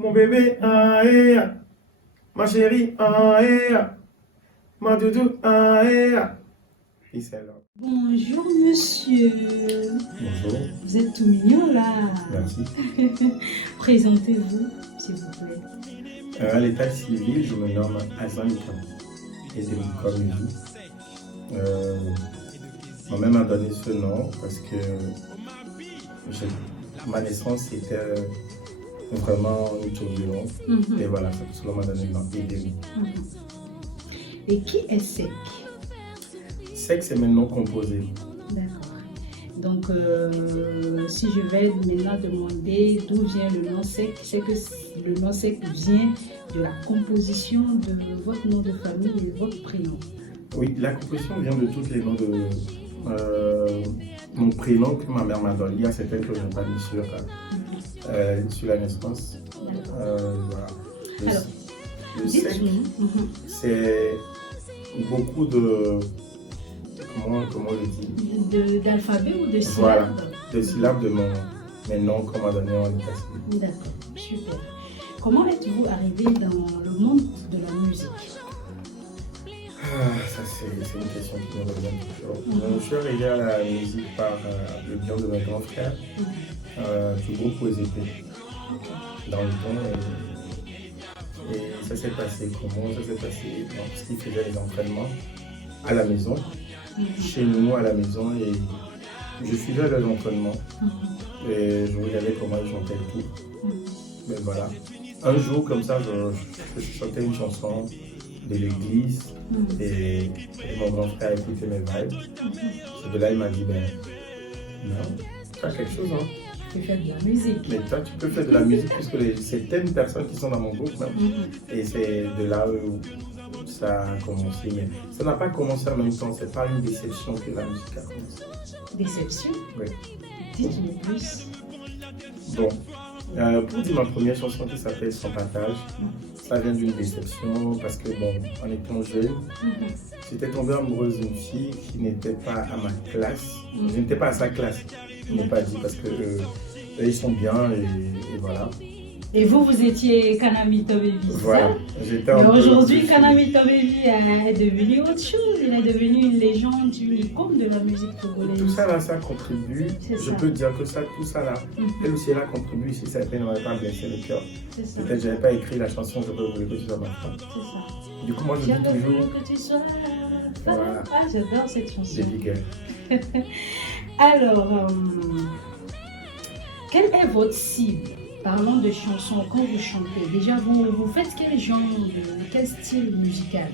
Mon bébé, ah, eh, ah. Ma chérie, ah, eh, ah. Ma doudou, ah, eh, ah. Et c'est là. Bonjour monsieur. Bonjour, Vous êtes tout mignon là. merci. Présentez-vous, s'il vous plaît. À l'état civil, je me nomme Azan Ika. Et c'est comme lui. Moi-même m'a donné ce nom parce que ma naissance était vraiment une turbulence. Et voilà, cela m'a donné le nom Edemi. Et qui est Sec? Sec, c'est mes noms composés. D'accord. Donc, si je vais maintenant demander d'où vient le nom Sec, c'est que le nom Sec vient de la composition de votre nom de famille et de votre prénom. Oui, la composition vient de tous les noms de mon prénom que ma mère m'a donné. Il y a certains que je n'ai pas mis sur la naissance. Voilà. Alors, le Sec, c'est beaucoup de... Comment le dire? D'alphabet ou de syllabes? Voilà, de syllabes de mes noms qu'on m'a donné en état civil. D'accord, super. Comment êtes-vous arrivé dans le monde de la musique? Ça, c'est une question qui me revient toujours. Je suis arrivé à la musique par le biais de mes grands frères, du groupe aux épées, dans le temps. Et ça s'est passé comment? Ça s'est passé parce qu'ils faisaient les entraînements à la maison, chez nous à la maison, et je suivais leurs entraînements. Et je regardais comment ils chantaient et tout. Mais voilà. Un jour, comme ça, je chantais une chanson de l'église et mon grand frère a écouté mes vibes. C'est de là il m'a dit, ben non, tu as quelque chose, hein. Tu peux faire de la musique. Mais toi, tu peux faire de la musique puisque certaines personnes qui sont dans mon groupe même. Et c'est de là où ça a commencé. Mais ça n'a pas commencé en même temps. C'est pas une déception que la musique a commencé. Déception? Oui. Dites-moi plus. Bon, pour dire ma première chanson qui s'appelle Sans partage, ça vient d'une déception parce que bon, en étant jeune, j'étais tombée amoureuse d'une fille qui n'était pas à ma classe. Je n'étais pas à sa classe. Je ne l'ai pas dit parce que ils sont bien et voilà. Et vous étiez Kanamito Baby, Voilà, j'étais mais aujourd'hui, Kanamito Baby est devenu autre chose. Il est devenu une légende, une icône de la musique togolaise. Tout ça là, ça contribue. Je peux dire que tout ça là, elle aussi elle a contribué. Si ça n'aurait pas blessé le cœur, peut-être que je n'avais pas écrit la chanson Je veux que tu sois ma femme. C'est ça. Du coup, moi je dis toujours. Je veux que tu sois ma femme. Voilà. Ah, j'adore cette chanson. Baby girl. Alors, quelle est votre cible? Parlons de chansons, quand vous chantez, déjà vous faites quel genre, quel style musical?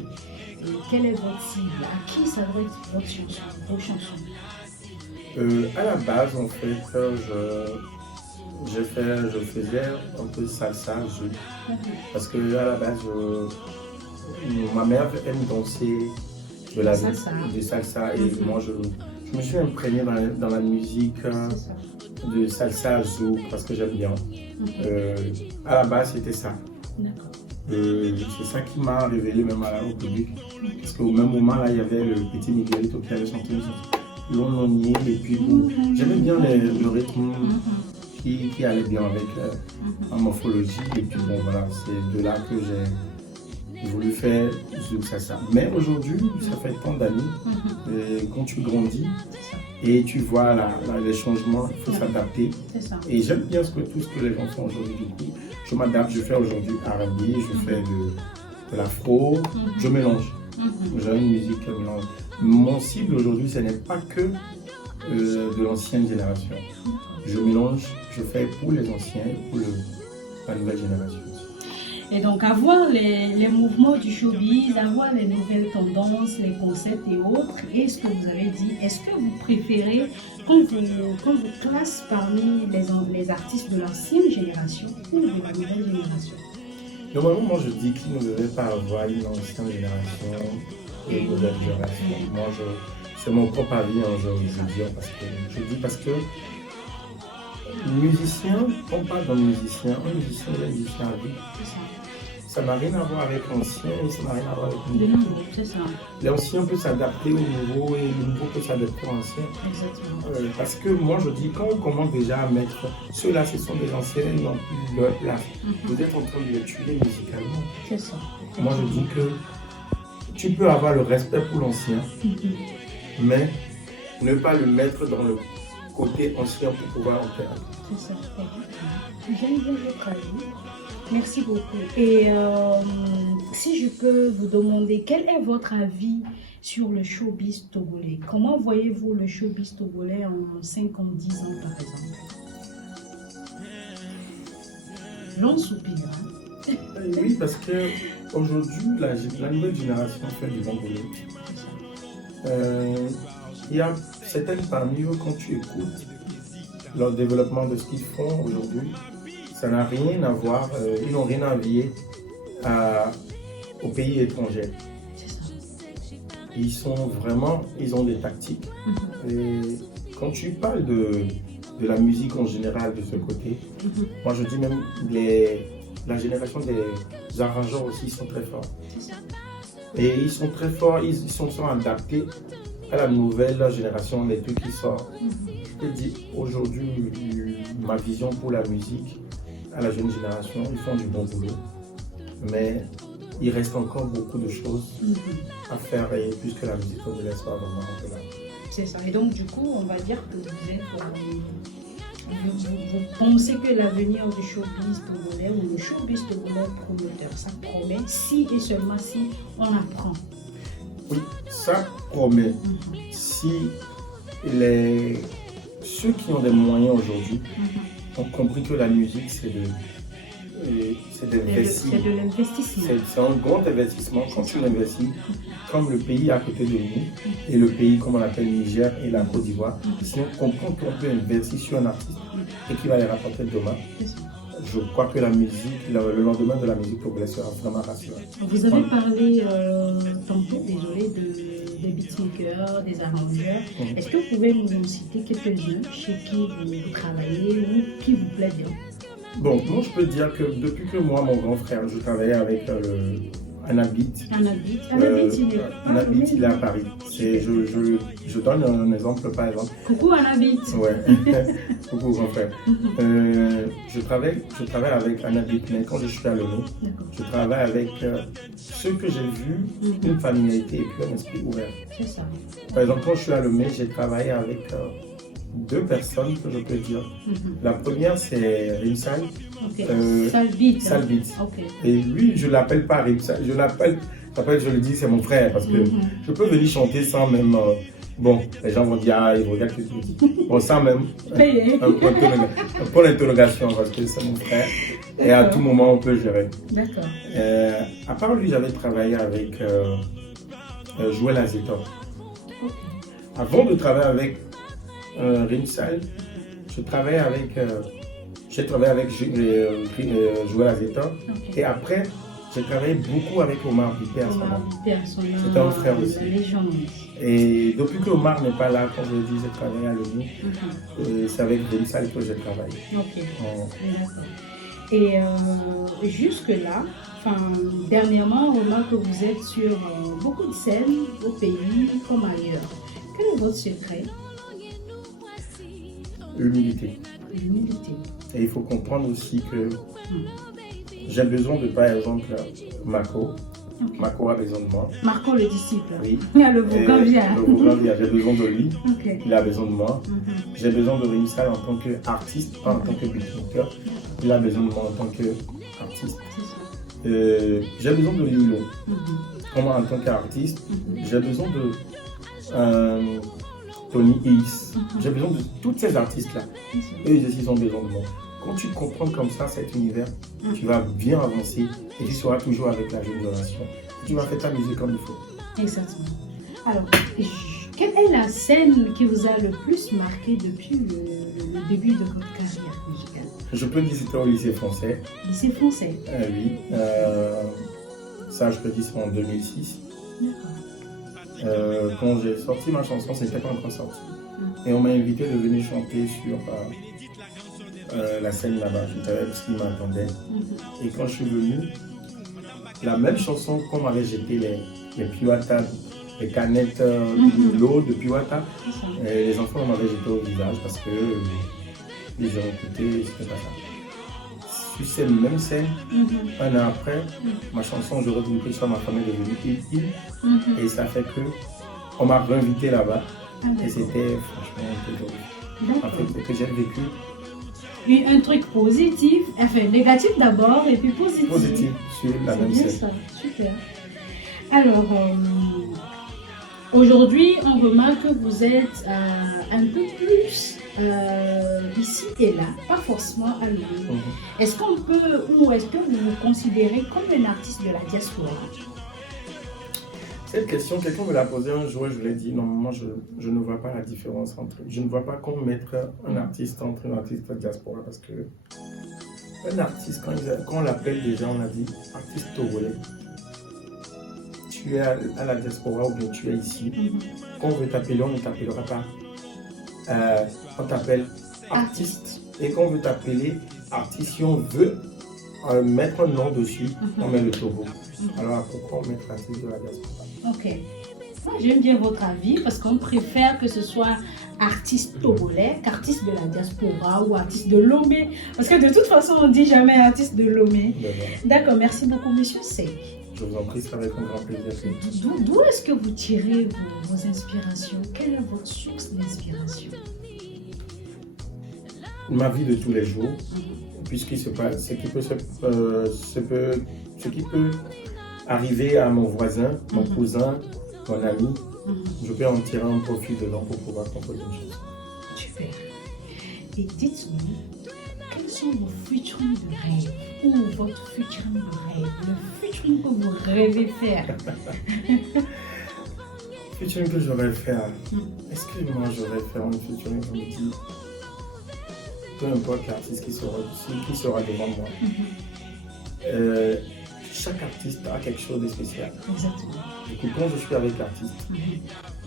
Et quelle est votre cible? À qui s'adresse votre chanson, vos chansons? À la base, en fait, je faisais un peu salsa, parce que à la base, ma mère aime danser de salsa et moi je me suis imprégné dans la musique de salsa zouk parce que j'aime bien. À la base, c'était ça. C'est ça qui m'a révélé même au public. Parce qu'au même moment, là, il y avait le petit Miguelito qui avait chanté L'Ononier. Et puis, j'aimais bien le rythme qui allait bien avec la morphologie. Et puis, bon, voilà, c'est de là que j'ai voulu faire zouk salsa. Mais aujourd'hui, ça fait tant d'années, quand tu grandis, et tu vois les changements, il faut s'adapter. Et j'aime bien tout ce que les gens font aujourd'hui. Du coup, je m'adapte, je fais aujourd'hui R&B, je fais de l'afro, je mélange. J'ai une musique qui mélange. Mon cible aujourd'hui, ce n'est pas que de l'ancienne génération. Je mélange, je fais pour les anciens et pour la nouvelle génération. Et donc, avoir les mouvements du showbiz, avoir les nouvelles tendances, les concepts et autres, et ce que vous avez dit, est-ce que vous préférez qu'on vous classe parmi les artistes de l'ancienne génération ou de la nouvelle génération? Normalement, moi je dis qu'il ne devait pas avoir une ancienne génération et une nouvelle génération. C'est mon propre avis, je dis parce que musicien, on parle d'un musicien, un musicien est un musicien à vie. C'est ça. Ça n'a rien à voir avec l'ancien et ça n'a rien à voir avec le De nouveau. nouveau, c'est ça. L'ancien peut s'adapter au nouveau et le nouveau peut s'adapter à l'ancien. Exactement. Parce que moi je dis, quand on commence déjà à mettre ceux-là, ce sont des anciens, ils n'ont plus leur place. Vous êtes en train de les tuer musicalement. C'est ça. Moi je dis que tu peux avoir le respect pour l'ancien, mais ne pas le mettre dans le côté ancien pour pouvoir en faire. C'est ça. J'aime bien votre avis. Merci beaucoup. Et si je peux vous demander, quel est votre avis sur le showbiz togolais? Comment voyez-vous le showbiz togolais en 5 ans, 10 ans par exemple? Long soupir. Hein? Oui, parce que aujourd'hui, la nouvelle génération fait du bon boulot. Il y a certaines parmi eux, quand tu écoutes leur développement de ce qu'ils font aujourd'hui, ça n'a rien à voir, ils n'ont rien à envier aux pays étrangers. Ils ont des tactiques. Et quand tu parles de la musique en général de ce côté, moi je dis même la génération des arrangeurs aussi, ils sont très forts. Et ils sont très forts, ils sont adaptés à la nouvelle génération, les trucs qui sortent. Je te dis, aujourd'hui, ma vision pour la musique, à la jeune génération, ils font du bon boulot. Mais il reste encore beaucoup de choses à faire et puisque la musique ne laisse pas vraiment là. C'est ça. Et donc, du coup, on va dire que vous pensez que l'avenir du showbiz togolais ou le showbiz togolais promoteur, ça promet si et seulement si on apprend. Oui, ça promet. Si ceux qui ont des moyens aujourd'hui ont compris que la musique, c'est de l'investissement. C'est un grand investissement quand tu l'investis, comme le pays à côté de nous, et le pays comme on l'appelle Niger et la Côte d'Ivoire. Si on comprend qu'on peut investir sur un artiste et qu'il va les rapporter demain, je crois que la musique, le lendemain de la musique togolaise sera vraiment rassurant. Vous avez parlé tantôt, désolé, des beatmakers, des arrangeurs. Est-ce que vous pouvez nous citer quelques-uns chez qui vous travaillez ou qui vous plaît bien? Bon, moi je peux dire que depuis que moi, mon grand frère, je travaillais avec Anabit. Anabit, il est à Paris. Je donne un exemple, par exemple. Coucou Anabit. Ouais, coucou grand frère. Je travaille avec Anabit, mais quand je suis à Lomé, je travaille avec ceux que j'ai vus, une familiarité et puis un esprit ouvert. C'est ça. Par exemple, quand je suis à Lomé, j'ai travaillé avec deux personnes que je peux dire. La première, c'est Rimsal. Salbit. Et lui, je ne l'appelle pas Rimsal, je le dis, c'est mon frère, parce que je peux venir chanter sans même... bon, les gens vont dire, ils regardent ce que je dis. Bon, sans même un point d'interrogation, parce que c'est mon frère. Et à tout moment, on peut gérer. D'accord. À part lui, j'avais travaillé avec Joël Azétor. Avant de travailler avec Rimsal, j'ai travaillé avec Joël Azétor. Et après, j'ai travaillé beaucoup avec Omar Bipé à ce moment. C'était un frère aussi. Et depuis que Omar n'est pas là, quand je dis j'ai travaillé à l'ONU, c'est avec Rimsal que j'ai travaillé. Et jusque-là, dernièrement, on remarque que vous êtes sur beaucoup de scènes au pays comme ailleurs. Quel est votre secret? L'humilité. Et il faut comprendre aussi que j'ai besoin de, par exemple, Marco. Marco a besoin de moi. Marco le disciple. Oui. Le Bourgogne. J'ai besoin de lui. Il a besoin de moi. J'ai besoin de Rimsal en tant qu'artiste, pas en tant que beatmaker. Il a besoin de moi en tant qu'artiste. J'ai besoin de Lilo. Comment en tant qu'artiste. J'ai besoin de Tony X. J'ai besoin de tous ces artistes-là. Eux, ils ont besoin de moi. Quand tu comprends comme ça cet univers, tu vas bien avancer et tu seras toujours avec la jeune génération. Tu vas faire ta musique comme il faut. Exactement. Alors, quelle est la scène qui vous a le plus marqué depuis le début de votre carrière musicale? Je peux dire que c'était au lycée français. Lycée français? Oui. Ça, je peux dire c'est en 2006. D'accord. Quand j'ai sorti ma chanson, c'était pas encore sorti. Et on m'a invité de venir chanter sur la scène là-bas. Je savais ce qui m'attendait. Et quand je suis venu, la même chanson qu'on m'avait jeté les piouatas, les canettes de l'eau de piouata, les enfants m'avaient jeté au visage parce que les gens écoutaient, c'était pas ça. Sur cette même scène, un an après, ma chanson Je retrouve que sur ma famille est devenue il. Et ça fait que on m'a réinvité là-bas. Et c'était franchement un peu drôle. En fait, ce que j'ai vécu. Et un truc positif, enfin négatif d'abord et puis positif. Positif sur la même scène. C'est bien ça, super. Alors, aujourd'hui, on remarque que vous êtes un peu plus ici et là, pas forcément à Lyon. Est-ce qu'on peut, ou est-ce que vous vous considérez comme un artiste de la diaspora? Cette question, quelqu'un me l'a posée un jour et je lui ai dit, non, moi je ne vois pas la différence entre... Je ne vois pas comment mettre un artiste entre un artiste de la diaspora parce que un artiste, quand on l'appelle déjà, on a dit artiste togolais. Tu es à la diaspora ou bien tu es ici. Quand on veut t'appeler, on ne t'appellera pas. On t'appelle artiste. Et quand on veut t'appeler artiste, si on veut mettre un nom dessus, on met le Togo. Alors pourquoi on met artiste de la diaspora? Ok. Moi, j'aime bien votre avis parce qu'on préfère que ce soit artiste togolais qu'artiste de la diaspora ou artiste de Lomé. Parce que de toute façon, on ne dit jamais artiste de Lomé. D'accord, merci beaucoup, monsieur Seck. Je vous en prie, ça va être un grand plaisir. D'où est-ce que vous tirez vos inspirations? Quelle est votre source d'inspiration? Ma vie de tous les jours, puisqu'il se passe, ce qui peut arriver à mon voisin, mon cousin, mon ami, je peux en tirer un profit dedans pour pouvoir composer une chose. Super. Et dites-nous, quels sont vos featuring de rêve ou votre featuring de rêve, le featuring que vous rêvez faire? Featuring que j'aurais faire, est-ce que moi j'aurais fait un featuring, je me dis, peu importe l'artiste qui sera devant moi. Chaque artiste a quelque chose de spécial. Exactement. Du coup, quand je suis avec l'artiste,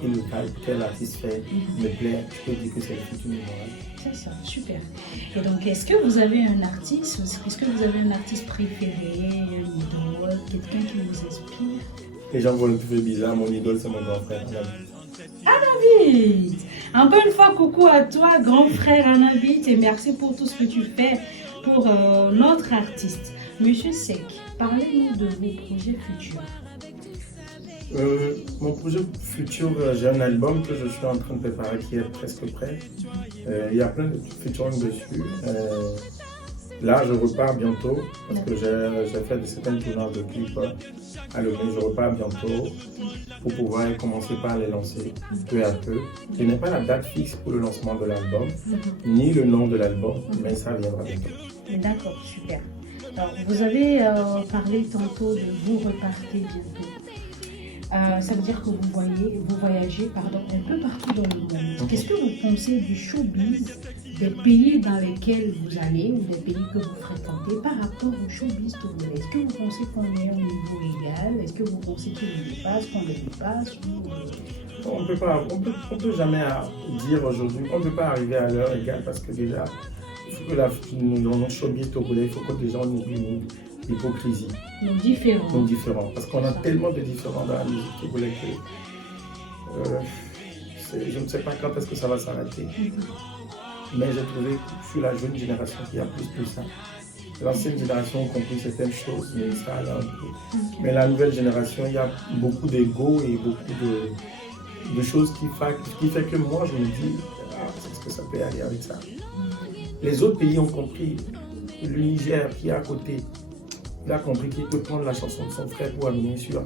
et le type quel l'artiste fait me plaît, je peux dire que c'est le futur mémorable. C'est ça, super. Et donc, est-ce que vous avez un artiste, préféré, un idole, quelqu'un qui vous inspire? Les gens vont le trouver bizarre, mon idole c'est mon grand frère Anabit. Anabit! Encore une fois, coucou à toi, grand frère Anabit, et merci pour tout ce que tu fais pour notre artiste. Monsieur Seck, parlez-nous de vos projets futurs. Mon projet futur, j'ai un album que je suis en train de préparer qui est presque prêt. Il y a plein de featuring dessus. Là, je repars bientôt parce que j'ai fait certaines tournages de clips à Lomé. Je repars bientôt pour pouvoir commencer par les lancer peu à peu. Je n'ai pas la date fixe pour le lancement de l'album, ni le nom de l'album, mais ça viendra bientôt. D'accord, super. Alors, vous avez parlé tantôt de vous repartez bientôt. Ça veut dire que vous voyagez un peu partout dans le monde. Qu'est-ce que vous pensez du showbiz des pays dans lesquels vous allez ou des pays que vous fréquentez par rapport au showbiz togolais? Est-ce que vous pensez qu'on est au niveau égal? Est-ce que vous pensez qu'il le dépasse, qu'on le dépasse On peut jamais dire aujourd'hui, on ne peut pas arriver à l'heure égale parce que déjà, il faut que dans notre showbiz togolais, il faut que les gens nous oublient l'hypocrisie. Nos différents. Parce qu'on a tellement de différents dans la musique togolaise que je ne sais pas quand est-ce que ça va s'arrêter. Mais j'ai trouvé que sur la jeune génération qu'il y a plus que ça. L'ancienne génération a compris certaines choses, mais ça allait un peu. Mais la nouvelle génération, il y a beaucoup d'ego et beaucoup de choses qui fait que moi je me dis, est-ce que ça peut aller avec ça? Les autres pays ont compris. Le Niger qui est à côté, il a compris qu'il peut prendre la chanson de son frère pour amener sur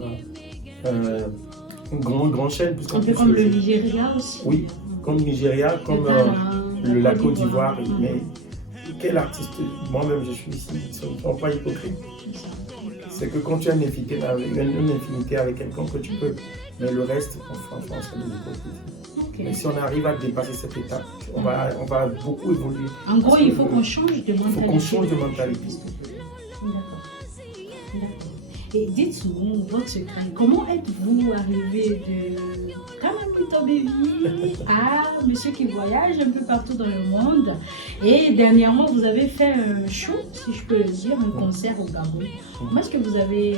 une grande chaîne. Un peu comme le Nigeria aussi. Oui, comme le Nigeria, comme la Côte d'Ivoire. Mais quel artiste, moi-même je suis ici, ils ne sont pas hypocrites. C'est que quand tu as une infinité avec quelqu'un que tu peux, mais le reste, franchement, c'est de l'hypocrisie. Mais si on arrive à dépasser cette étape, on va beaucoup évoluer. En gros, il faut qu'on change de mentalité. Il faut qu'on change de mentalité. D'accord. Et dites-nous votre secret. Comment êtes-vous arrivé de Kamamouito Baby à monsieur qui voyage un peu partout dans le monde? Et dernièrement, vous avez fait un show, si je peux le dire, un concert au Gabon. Comment est-ce que vous avez...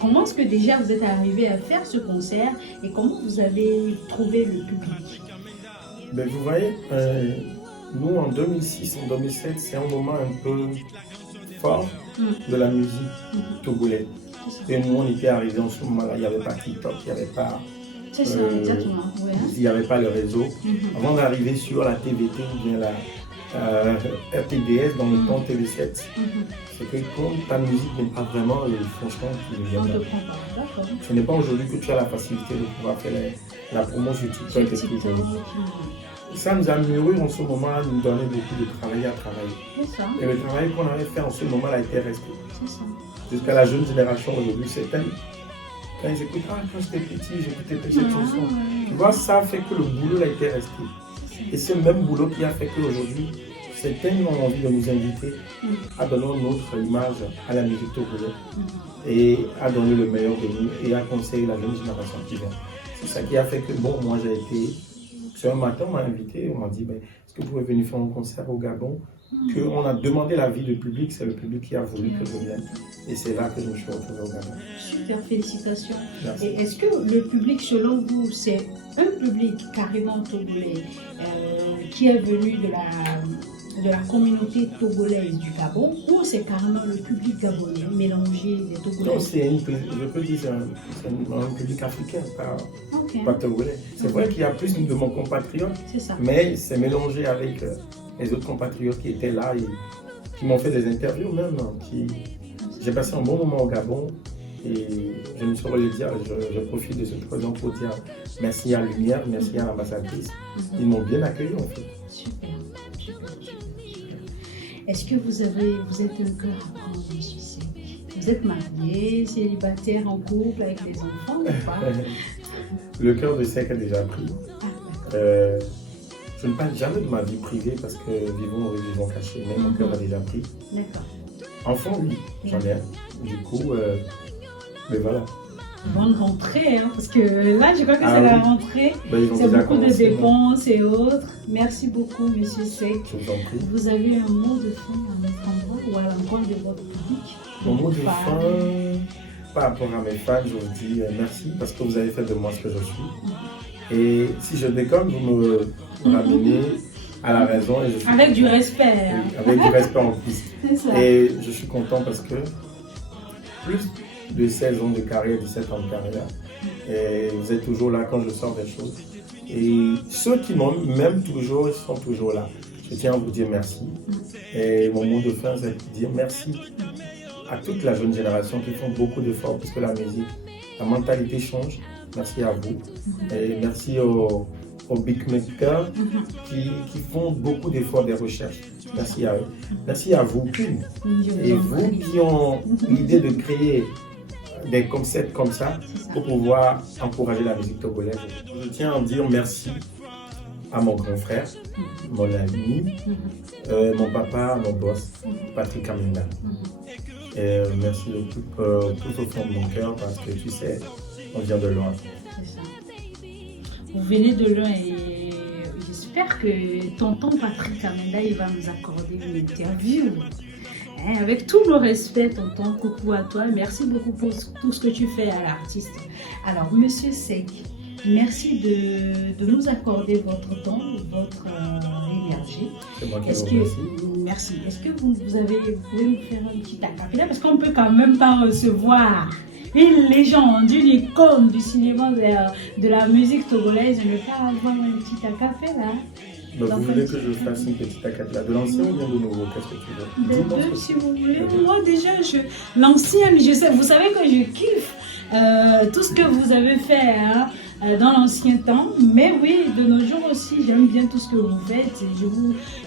comment est-ce que déjà vous êtes arrivé à faire ce concert et comment vous avez trouvé le public? Ben, vous voyez, nous en 2006, en 2007, c'est un moment un peu fort de la musique togolaise. Et nous, on était arrivés en ce moment-là, il n'y avait pas TikTok, il n'y avait pas... C'est ça, exactement. Ouais. Il n'y avait pas le réseau. Avant d'arriver sur la TVT ou bien la RTBS dans le temps TV7, c'est que quand ta musique n'est pas vraiment, franchement, tu ne viens pas. Ce n'est pas aujourd'hui que tu as la facilité de pouvoir faire la promo sur TikTok et tout. Ça nous a mûri en ce moment-là, nous donnait beaucoup de travail à travailler. Et le travail qu'on avait fait en ce moment-là a été resté. Jusqu'à la jeune génération aujourd'hui, certaines, quand ils écoutent, quand j'étais petit, j'écoutais cette chanson. Tu vois, ça fait que le boulot a été resté. Et c'est le même boulot qui a fait qu'aujourd'hui, certains ont envie de nous inviter à donner notre image à la musique togolaise et à donner le meilleur de nous et à conseiller la jeune génération qui vient. C'est ça qui a fait que, bon, moi j'ai été... Un matin, on m'a invité, on m'a dit, est-ce que vous pouvez venir faire un concert au Gabon? On a demandé l'avis du public, c'est le public qui a voulu que je vienne. Et c'est là que je me suis retrouvé au Gabon. Super, félicitations. Merci. Et est-ce que le public, selon vous, c'est un public carrément togolais qui est venu de la communauté togolaise du Gabon ou c'est carrément le public gabonais mélangé des Togolais? Non, je peux dire c'est un public africain, pas togolais. C'est vrai qu'il y a plus de mon compatriote, mais c'est mélangé avec les autres compatriotes qui étaient là et qui m'ont fait des interviews même. J'ai passé un bon moment au Gabon et je me saurais le dire, je profite de cette occasion pour dire merci à Lumière, merci à l'ambassadrice. Ils m'ont bien accueilli en fait. Super. Est-ce que vous êtes un cœur à prendre, monsieur Seck? Vous êtes marié, célibataire, en couple, avec des enfants ou pas? Le cœur de Seck est déjà pris. Je ne parle jamais de ma vie privée parce que vivons cachés, mais mon cœur a déjà pris. D'accord. Enfant, oui, j'en ai un. Du coup, mais voilà. Bonne rentrée, hein, parce que là, je crois que c'est la rentrée. C'est beaucoup de dépenses et autres. Merci beaucoup, monsieur Seck. Je vous en prie. Vous avez un mot de fin à notre endroit ou à l'endroit de votre public? Mon mot de fin, par rapport à mes fans, je vous dis merci parce que vous avez fait de moi ce que je suis. Et si je déconne, vous me ramenez à la raison. Et avec du respect. Hein. Oui, avec du respect en plus. Et je suis content parce que plus de 16 ans de carrière, 17 ans de carrière, et vous êtes toujours là quand je sors des choses. Et ceux qui m'aiment toujours, ils sont toujours là. Je tiens à vous dire merci. Et mon mot de fin, c'est de dire merci à toute la jeune génération qui font beaucoup d'efforts parce que la musique, la mentalité change. Merci à vous. Et merci aux big makers qui font beaucoup d'efforts des recherches. Merci à eux. Merci à vous, et vous qui ont l'idée de créer des concepts comme ça pour pouvoir encourager la musique togolaise. Je tiens à dire merci à mon grand frère, mon ami, mon papa, mon boss, Patrick Kamenda. Et merci de tout au fond de mon cœur parce que tu sais, on vient de loin. C'est ça. Vous venez de loin et j'espère que tonton Patrick Kamenda il va nous accorder une interview. Avec tout le respect, tonton, coucou à toi. Merci beaucoup pour tout ce que tu fais à l'artiste. Alors, monsieur Seck, merci de nous accorder votre temps, votre énergie. C'est moi qui vous remercie. Merci. Est-ce que vous pouvez nous faire un petit acapella? Parce qu'on ne peut quand même pas recevoir une légende, une icône du cinéma de la musique togolaise. Je ne veux pas avoir un petit acapella. Vous voulez que je fasse une petite acapella de l'ancien ou bien de nouveau? Qu'est-ce que tu veux? Des deux, si vous voulez. Moi, déjà, l'ancien, vous savez que je kiffe tout ce que vous avez fait dans l'ancien temps. Mais oui, de nos jours aussi, j'aime bien tout ce que vous faites.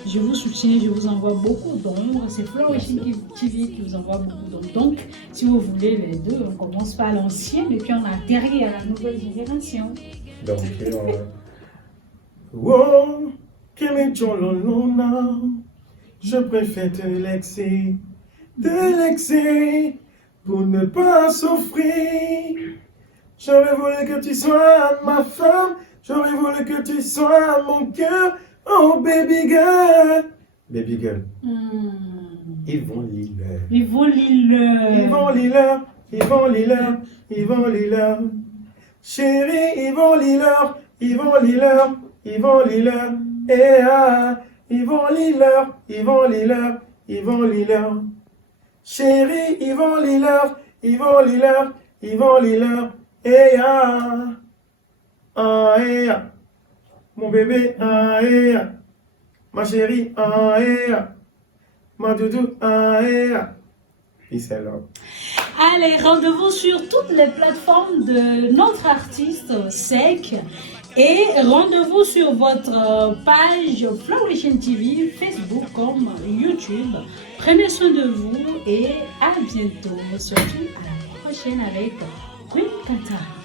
Je vous soutiens, je vous envoie beaucoup d'ombre. C'est Flourishing TV qui vous envoie beaucoup d'ombre. Donc, si vous voulez les deux, on commence par l'ancien et puis on atterrit à la nouvelle génération. Donc, wow, je préfère te l'exer, pour ne pas souffrir. J'aurais voulu que tu sois ma femme, j'aurais voulu que tu sois mon cœur. Oh baby girl. Baby girl. Yvon Liller. Yvon Liller. Yvon Liller. Yvon Liller. Yvon Liller. Chérie Yvon Liller. Yvon Liller. Yvon Liller. Eh ah. Yvon Liller. Yvon Liller. Yvon Liller. Chérie Yvon Liller. Yvon Liller. Yvon Liller. Eh ah. Ah eh ah. Mon bébé, ah eh ah. Ma chérie, ah eh ah. Ma doudou, ah eh ah. Peace and love. Allez, rendez-vous sur toutes les plateformes de notre artiste Seck. Et rendez-vous sur votre page Flourish TV, Facebook comme YouTube. Prenez soin de vous et à bientôt. Surtout à la prochaine avec Queen Kata.